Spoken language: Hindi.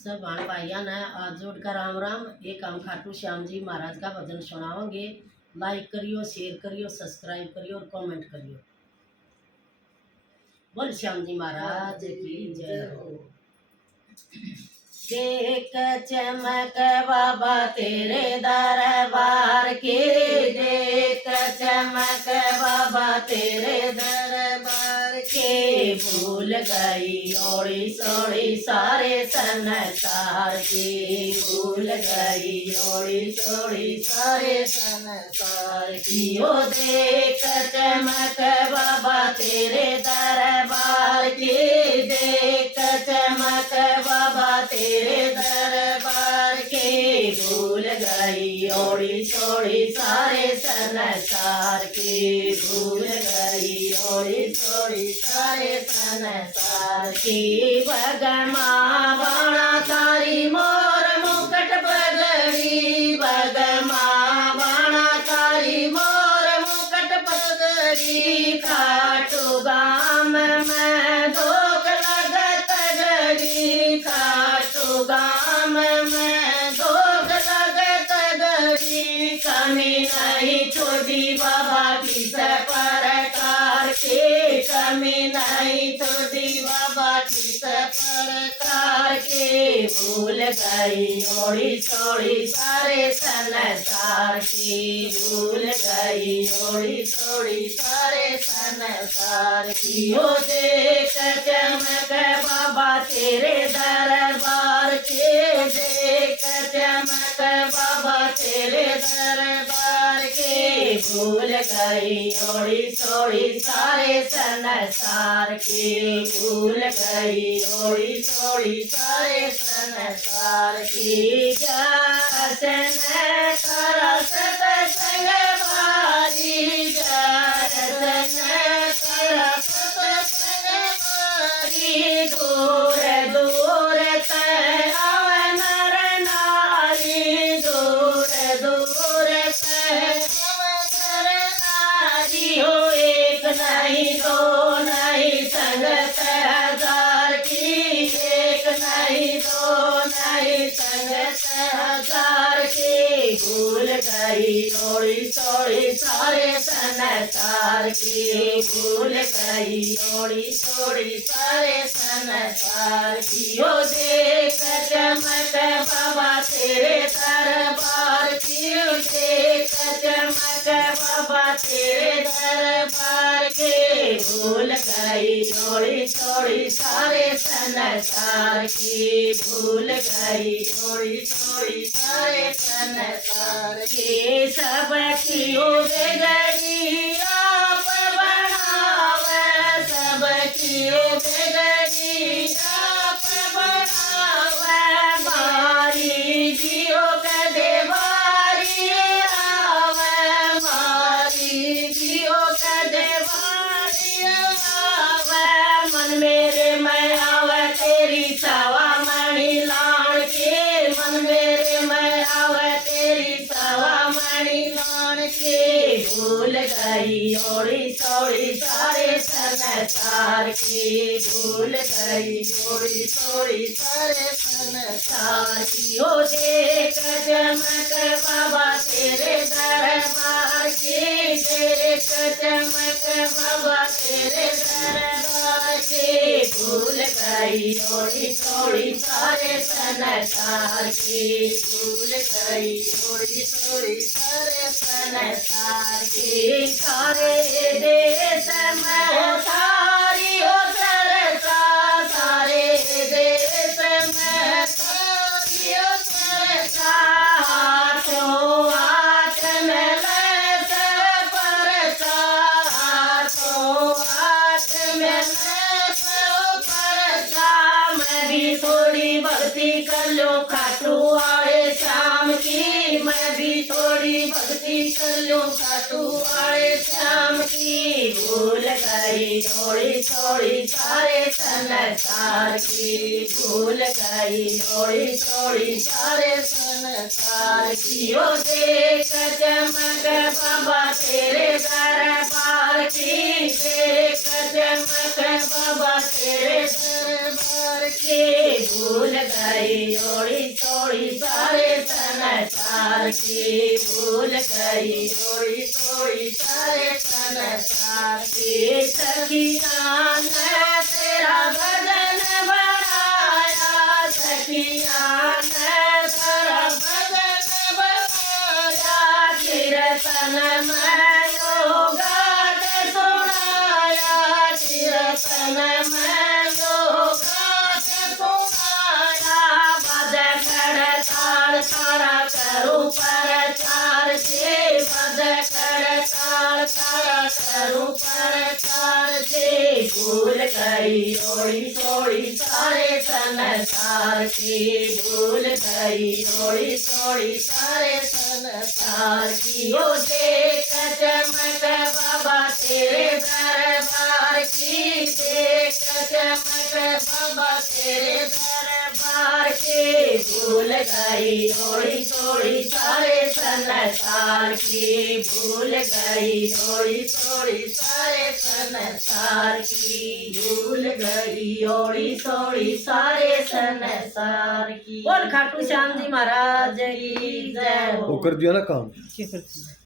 सब भाण भाइया ने आज जोड़ कर राम राम। एक हम खाटू श्याम जी महाराज का भजन सुनाओगे। लाइक करियो, शेयर करियो, सब्सक्राइब करियो और कमेंट करियो। बोल श्याम जी महाराज की जय हो। देख चमक बाबा तेरे दरबार की, देख चमक बाबा तेरे दरबार के। भूल गई ओड़ी सोड़ी सारे संसार की, भूल गई ओड़ी सोड़ी सारे संसार की। ओ देख चमक बाबा तेरे दरबार की, देख चमक बाबा तेरे दरबार के। भूल गई ओड़ी सोड़ी सारे संसार की, भूल गई ओड़ी सोड़ी सारे संसार की। बगमा बाणा तारी मोर मुकट पगड़ी, बगमा बाणा तारी मोर मुकट पगड़ी। खाटू गाम में धोख लगत गड़ी, खाटू गाम में धोख लगत गड़ी। कमी नहीं छोड़ी बाबा की प्रकार के, कमी नहीं छोड़ी बाबा की प्रकार के। भूल गई ओड़ी सोड़ी सारे संसार की, भूल गई ओड़ी सोड़ी सारे संसार की। ओ देख चमक बाबा तेरे दरबार के, देख चमक बाबा तेरे दरबार के। भूल गई ओड़ी सोड़ी सारे संसार की, भूल गई ओड़ी सोड़ी सारे संसार की। जसन कर सत्संग बारी, जसन कर सत्संग बारी। दूर दूर तय आवे नर नारी, दूर दूर तय आवे नर नारी। हो एक नहीं दो नहीं संगत हजार की, एक नहीं दो नहीं संगत हजार की। भूल गई ओड़ी सोड़ी सारे संसार की, भूल गई ओड़ी सोड़ी सारे संसार की। ओ देख चमक बाबा तेरे दरबार की, देख चमक बाबा तेरे दरबार के। भूल गई ओड़ी सोड़ी सारे संसार की, भूल गई ओड़ी सोड़ी सारे संसार की। सब की बेगड़ी आप बनावे, सब की बेगड़ी आप बनावे। मारी जियो कदे बारी आवे, मारी जियो कदे बारी आवे। मन मेरे मैं आवे तेरी सवा मणि लाण के, मन मेरे मैं आवे तेरी सवा मणि लाण के। भूल गई ओड़ी सोड़ी सारे संसार की, भूल गई ओड़ी सोड़ी सारे संसार की। ओ देख चमक बाबा तेरे दरबार की, देख चमक बाबा तेरे दरबार के। भूल गई ओड़ी सोड़ी सारे संसार की, भूल गई ओड़ी सोड़ी सारे संसार की। सारे देश में हो सारी हो सरसा, सारे देश में सारी हो सरसा। हाथों हाथ में लैस परसा, हाथों हाथ में लैस परसा। मैं भी थोड़ी भक्ति कर लो खाटू आए शाम की, मैं भी थोड़ी भक्ति कर लो खाटू आए शाम की। भूल गई ओड़ी सोड़ी सारे संसार की, भूल गई ओड़ी सोड़ी सारे संसार की। ओ देख चमक बाबा तेरे दरबार की, देख चमक बाबा तेरे दरबार के। भूल गई ओड़ी थोड़ी सारे संसार की भूल गई ओड़ी थोड़ी सारे संसार की सखिया ने तेरा भजन बनाया सखिया ने तेरा भजन बनाया कीर्तन में योगा के सुनाया कीर्तन में योगा के सुनाया बज कर ताल तारा करूं प्रचार के बज कर ताल तारा करूं प्रचार के भूल गई ओड़ी थोड़ी सारे संसार की भूल गई ओड़ी थोड़ी सारे संसार की ओ देख चमक बाबा तेरे दरबार की देख चमक बाबा तेरे दरबार के भूल गई ओड़ी थोड़ी सारे संसार की भूल गई ओड़ी थोड़ी सारे संसार की भूल गई ओड़ी थोड़ी सारे संसार की बोल खाटू श्याम जी महाराज की जय हो। वो कर दिया ना काम।